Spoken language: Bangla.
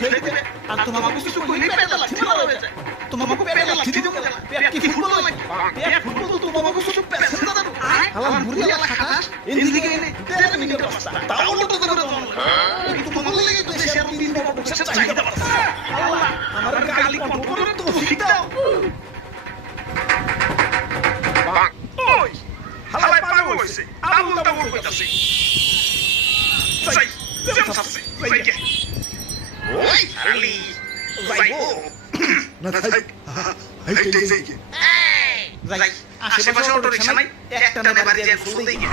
খেয়ে দেবে আর তোমাকে কিছু কইলে পেটে লাথি মারা হয়ে যায় তোমাকে পেটে লাথি দিও গেলা পেট কি ফুটবল লাগে পেট ফুটবল তো তোমাকে কিছু পেছেন দাদা হালা বুড়ি হালা খাটাস এদিকে এনে দেড় মিনিট রাস্তা তাও তো করে দাও এই তোমাকে লাগে তো দেশের দিন বাবা বসে চাহিদা বাড়ছে আল্লাহ আমার গালি কন্ট্রোল তো শিখাও ওই হালাই পাগল হইছে আবুল তাবুল কইতাছে না থাক যাই যাই আশেপাশে অটো রিকশা নাই একটা বাড়ি যায় ফুল দিয়ে